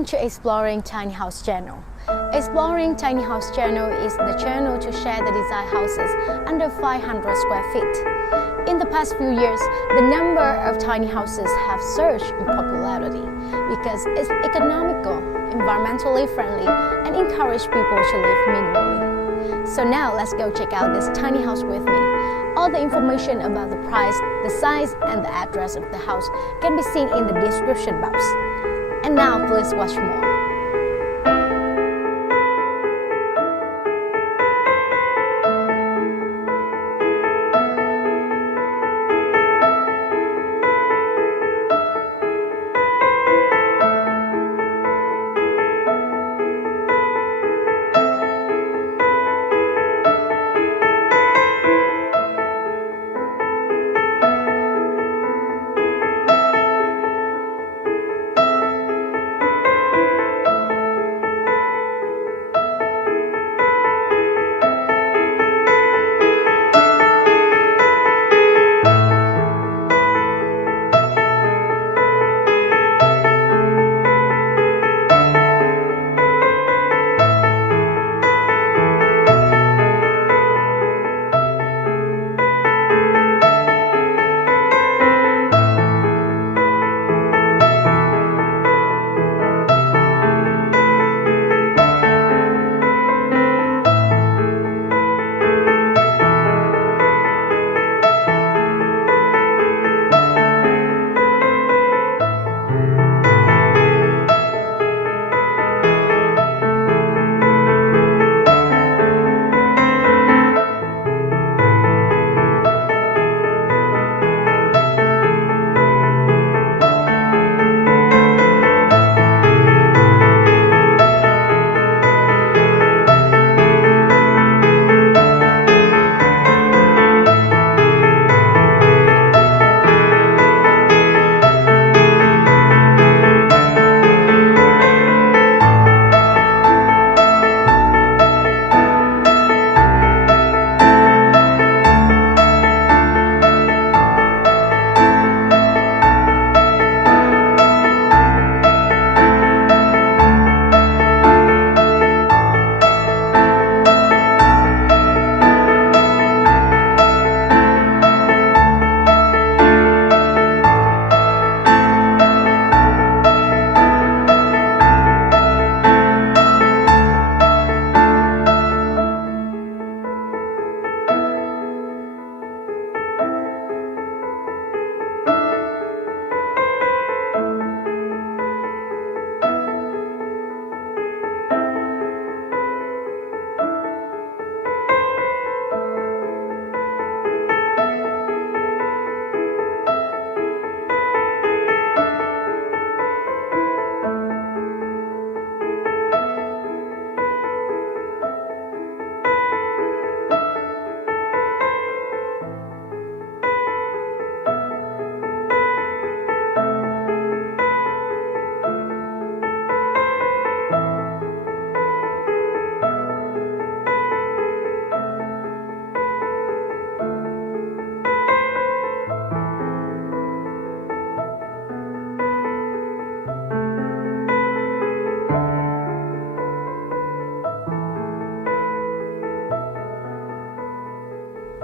Welcome to Exploring Tiny House channel. Exploring Tiny House channel is the channel to share the design houses under 500 square feet. In the past few years, the number of tiny houses have surged in popularity because it's economical, environmentally friendly, and encourage people to live minimally. So now let's go check out this tiny house with me. All the information about the price, the size, and the address of the house can be seen in the description box. And now please watch more.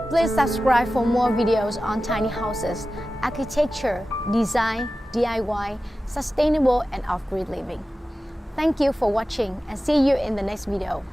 Please subscribe for more videos on tiny houses, architecture, design, DIY, sustainable and off-grid living. Thank you for watching and see you in the next video.